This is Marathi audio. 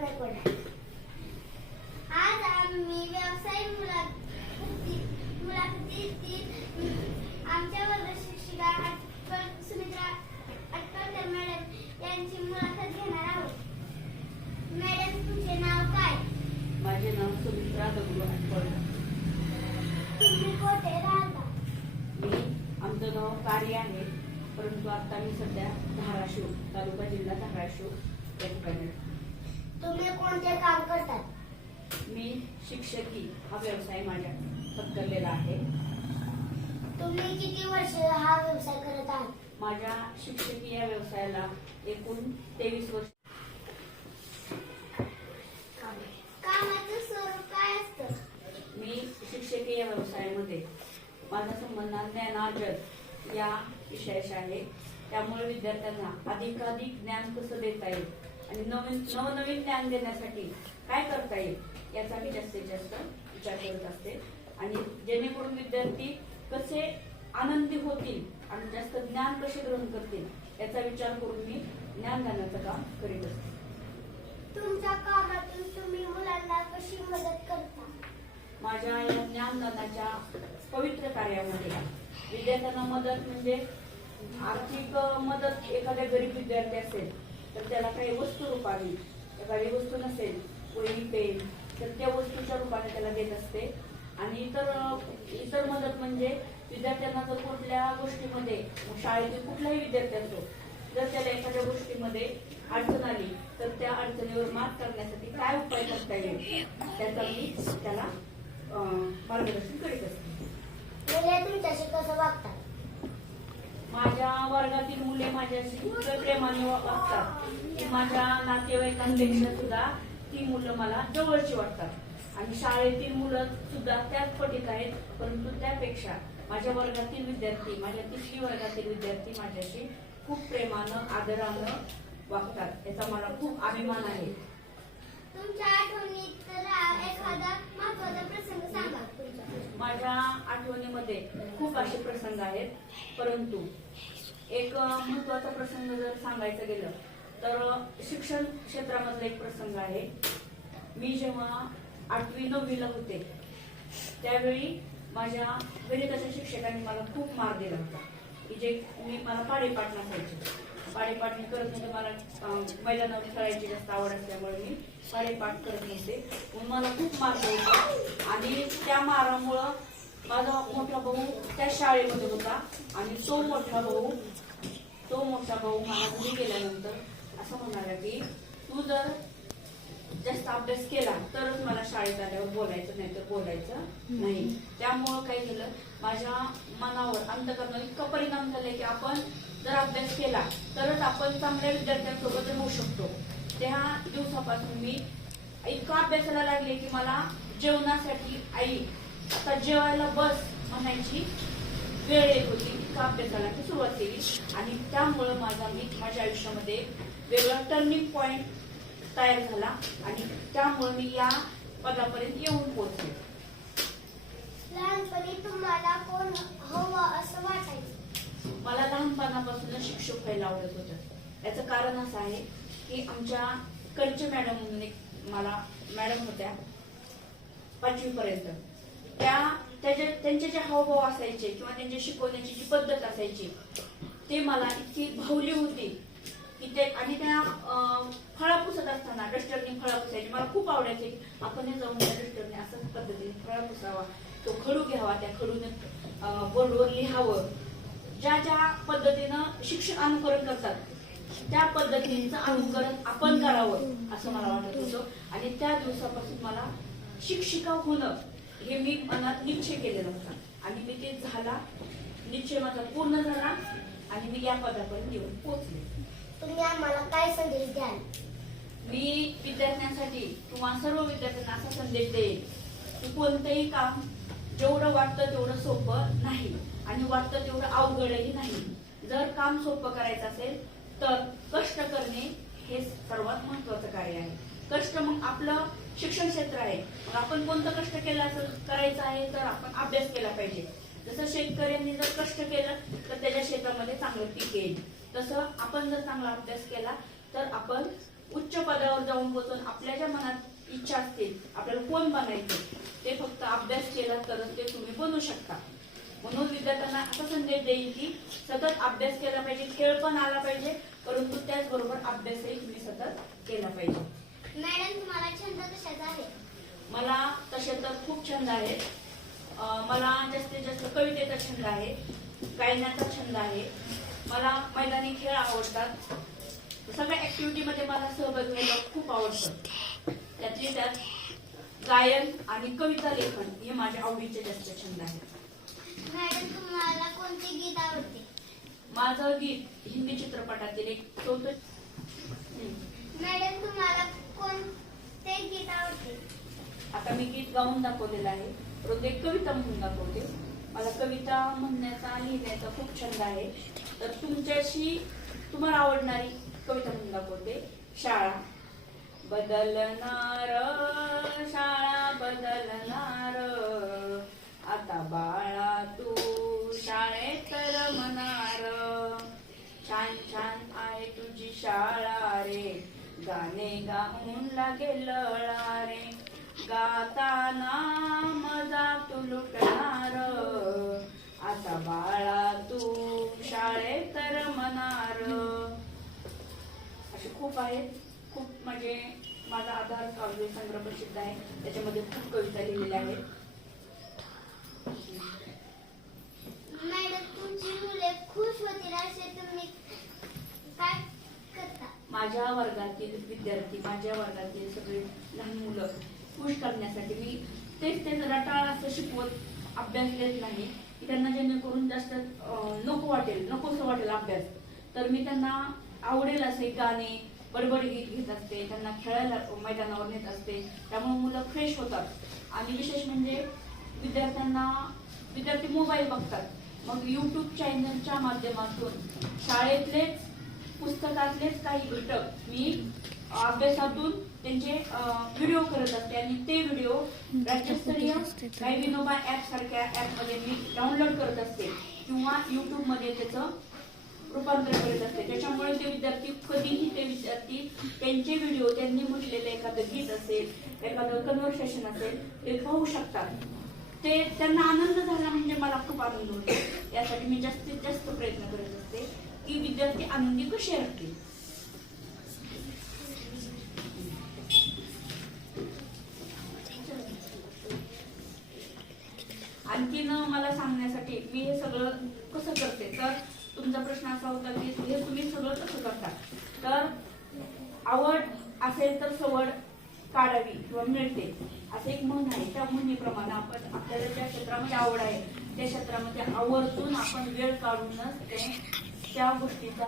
नाही पडणार. आज आम्ही व्यवसाय मुलाखतीतील आमच्या वर्ग शिक्षिका सुमित्रा अटकळकर मॅडम यांची मुलाखत घेणार आहोत. मॅडम, तुमचे नाव काय? माझे नाव सुमित्रा दगडू अटकळकर. तुम्ही कोठे राहता? मी आमचं नाव कार्य आहे, परंतु आता मी सध्या धाराशिव तालुका जिल्हा धाराशिव या ठिकाणी. तुम्ही कोणते काम करतात? मी शिक्षकी हा व्यवसाय माझ्या पत्करलेला आहे. तुम्ही किती वर्ष हा व्यवसाय करत आहात? माझ्या शिक्षकी या व्यवसायाला एकूण 23 वर्ष. कामाचं स्वरूप काय असतं? मी शिक्षकी या व्यवसायामध्ये माझा संबंध ज्ञानार्जन या विषयाशी आहे. त्यामुळे विद्यार्थ्यांना अधिकाधिक ज्ञान कसं देता येईल आणि नवनवीन ज्ञान देण्यासाठी काय करता येईल याचा मी जास्तीत जास्त विचार करत असते. आणि जेणेकरून विद्यार्थी कसे आनंदी होतील आणि जास्त ज्ञान कसे ग्रहण करतील याचा विचार करून मी ज्ञानदानाचं काम करीत असते. तुमच्या कामातून तुम्ही मुलांना कशी मदत करता? माझ्या या ज्ञानदानाच्या पवित्र कार्यामध्ये विद्यार्थ्यांना मदत म्हणजे आर्थिक मदत. एखाद्या गरीब विद्यार्थी असेल तर त्याला काही वस्तू रूपाने, एखादी वस्तू नसेल वही पेन तर त्या वस्तूच्या रूपाने त्याला देत असते. आणि इतर मदत म्हणजे विद्यार्थ्यांना जर कुठल्या गोष्टीमध्ये, शाळेतील कुठलाही विद्यार्थी असतो, जर त्याला एखाद्या गोष्टीमध्ये अडचण आली तर त्या अडचणीवर मात करण्यासाठी काय उपाय करता येईल त्याचा मी त्याला मार्गदर्शन करीत असते. मुले तुमच्याशी कसं वागतात? माझ्या वर्गातील मुले माझ्याशी इतकं प्रेमाने वागतात की माझ्या नातेवाईकांपेक्षा सुद्धा ती मुलं मला जवळची वाटतात. आणि शाळेतील मुलं सुद्धा त्याच पटीत आहेत, परंतु त्यापेक्षा माझ्या वर्गातील विद्यार्थी, माझ्या 3री वर्गातील विद्यार्थी माझ्याशी खूप प्रेमानं आदरानं वागतात. याचा मला खूप अभिमान आहे. तुमच्या आठवणीत एखादा महत्त्वाचा प्रसंग सांगा. माझ्या आठवणीमध्ये खूप असे प्रसंग आहेत, परंतु एक महत्त्वाचा प्रसंग जर सांगायचं गेलं तर शिक्षण क्षेत्रामधला एक प्रसंग आहे. मी जेव्हा 8वी-9वीला होते त्यावेळी माझ्या गणिताच्या शिक्षकांनी मला खूप मार दिला होता की जे मला पाडेपाठ नसायचे. पाडेपाठ मी करत नव्हते. मला मैदानावर खेळायची जास्त आवड असल्यामुळे मी पाडेपाठ करत नव्हते. म्हणून मला खूप मार द्यायचा. आणि त्या मारामुळं माझा मोठा भाऊ त्या शाळेमध्ये होता आणि तो मोठा भाऊ मला घरी गेल्यानंतर असं म्हणाला की तू जर जास्त अभ्यास केला तरच मला शाळेत आल्यावर बोलायचं, नाही तर बोलायचं नाही. त्यामुळं काय झालं, माझ्या मनावर अंतःकरणावर इतका परिणाम झाला की आपण जर अभ्यास केला तरच आपण चांगल्या विद्यार्थ्यांसोबत राहू शकतो. त्या दिवसापासून मी इतका अभ्यासाला लागले की मला जेवणासाठी आई आता जेवायला बस म्हणायची वेळ येत होती. इतका अभ्यासाला मी सुरुवात केली आणि त्यामुळं माझ्या आयुष्यामध्ये वेगळा टर्निंग पॉइंट तयार झाला आणि त्यामुळे मी या पदापर्यंत येऊन पोहोचले. लहानपणी तुम्हाला कोण हवं असं वाटायचं? मला लहानपणापासून शिक्षक व्हायला आवडत होतं. याचं कारण असं आहे की आमच्या कल्चर मॅडम म्हणून एक मला मॅडम होत्या 5वी पर्यंत. त्यांचे जे हावभाव असायचे किंवा त्यांची शिकवण्याची जी पद्धत असायची ते मला इतकी भावली होती की ते. आणि त्या फळा पुसत असताना डस्टरने फळा पुसायची. मला खूप आवडायचे की आपण जाऊन त्या डस्टरने असं पद्धतीने फळा पुसावा, तो खडू घ्यावा, त्या खडूने बोर्डवर लिहावं. ज्या ज्या पद्धतीनं शिक्षक अनुकरण करतात त्या पद्धतीचं अनुकरण आपण करावं असं मला वाटत होतं. आणि त्या दिवसापासून मला शिक्षिका होणं हे मी मनात निश्चय केलेला होता आणि मी ते झाला. निश्चय माझा पूर्ण झाला आणि मी या पदापर्यंत येऊन पोहोचले. तुम्ही आम्हाला काय संदेश द्याल? मी विद्यार्थ्यांसाठी किंवा सर्व विद्यार्थ्यांना असा संदेश देईन की कोणतंही काम जेवढं वाटतं तेवढं सोपं नाही आणि वाटतं तेवढं अवघडही नाही. जर काम सोपं करायचं असेल तर कष्ट करणे हे सर्वात महत्वाचं कार्य आहे. कष्ट मग आपलं शिक्षण क्षेत्र आहे. मग आपण कोणतं कष्ट करायचं आहे तर आपण अभ्यास केला पाहिजे. जसं शेतकऱ्यांनी जर कष्ट केलं तर त्याच्या शेतामध्ये चांगलं पीक येईल, तसं आपण जर चांगला अभ्यास केला तर आपण उच्च पदावर जाऊन पोहोचून आपल्या ज्या मनात इच्छा असतील आपल्याला कोण बनायचं ते फक्त अभ्यास केला तरच ते तुम्ही बनू शकता. म्हणून विद्यार्थ्यांना असा संदेश देईल की सतत अभ्यास केला पाहिजे, खेळ पण आला पाहिजे, परंतु त्याचबरोबर अभ्यासही तुम्ही सतत केला पाहिजे. मॅडम तुम्हाला छंद कशाचा आहे? मला तसे तर खूप छंद आहेत. मला जास्तीत जास्त कवितेचा छंद आहे, गायनाचा छंद आहे, मला मैदानी खेळ आवडतात. सगळ्या ऍक्टिव्हिटीमध्ये मला सहभाग घ्यायला खूप आवडतं. त्यातली त्यात गायन आणि कविता लेखन हे माझ्या आवडीचे जास्त छंद आहेत. मॅडम तुम्हाला कोणते गीत आवडते? माझं गीत हिंदी चित्रपटातील एक चौथं. मॅडम तुम्हाला कोणते गीत आवडते? आता मी गीत गाऊन दाखवलेलं आहे, परंतु एक कविता म्हणून दाखवते. मला कविता म्हणण्याचा लिहिण्याचा खूप छंद आहे. तर तुमच्याशी तुम्हाला आवडणारी कविता म्हणून दाखवते. शाळा बदलणार, शाळा बदलणार, आता बाळा तू शाळेत रमणार. छान छान आहे तुझी शाळा रे, गाणे गाऊन लागेल रे, गाताना मजा तू लुटणार. आता बाळा तू शाळेत रमणार. असे खूप आहेत. खूप म्हणजे माझा आधार काव्य संग्रह प्रसिद्ध आहे, त्याच्यामध्ये खूप कविता लिहिलेल्या आहेत. मॅडम तुमची मुले खुश होतील असे तुम्ही काय करता? माझ्या वर्गातील विद्यार्थी, माझ्या वर्गातील सगळे लहान मुलं खुश करण्यासाठी मी तेच रटाळ असं शिकवत अभ्यास देत नाही की त्यांना जेणेकरून जास्त नकोसं वाटेल अभ्यास. तर मी त्यांना आवडेल असे गाणे, बडबड गीत घेत असते, त्यांना खेळायला मैदानावर नेत असते. त्यामुळे मुलं फ्रेश होतात. आणि विशेष म्हणजे विद्यार्थी मोबाईल बघतात, मग युट्यूब चॅनलच्या माध्यमातून शाळेतलेच पुस्तकातलेच काही घटक मी अभ्यासातून त्यांचे व्हिडिओ करत असते आणि ते व्हिडिओ राज्यस्तरीय काही विनोबा ऍप सारख्या ऍपमध्ये मी डाउनलोड करत असते किंवा युट्यूब मध्ये त्याचं रूपांतर करत असते. त्याच्यामुळे ते विद्यार्थी त्यांचे व्हिडिओ, त्यांनी म्हटलेलं एखादं गीत असेल, एखादं कन्व्हर्सेशन असेल, ते पाहू शकतात. ते त्यांना आनंद झाला म्हणजे मला खूप आनंद होतो. यासाठी मी जास्तीत जास्त प्रयत्न करत असते की विद्यार्थी आनंदी कसे राहतील. आणखीन मला सांगण्यासाठी मी हे सगळं कसं करते, तर तुमचा प्रश्न असा होता की हे तुम्ही सगळं कसं करता. तर आवड असेल तर सवड काढावी किंवा मिळते असं एक म्हण आहे. त्या म्हणीप्रमाणे आपण आपल्याला ज्या क्षेत्रामध्ये आवड आहे त्या क्षेत्रामध्ये आवर्जून आपण वेळ काढूनच त्या गोष्टीचा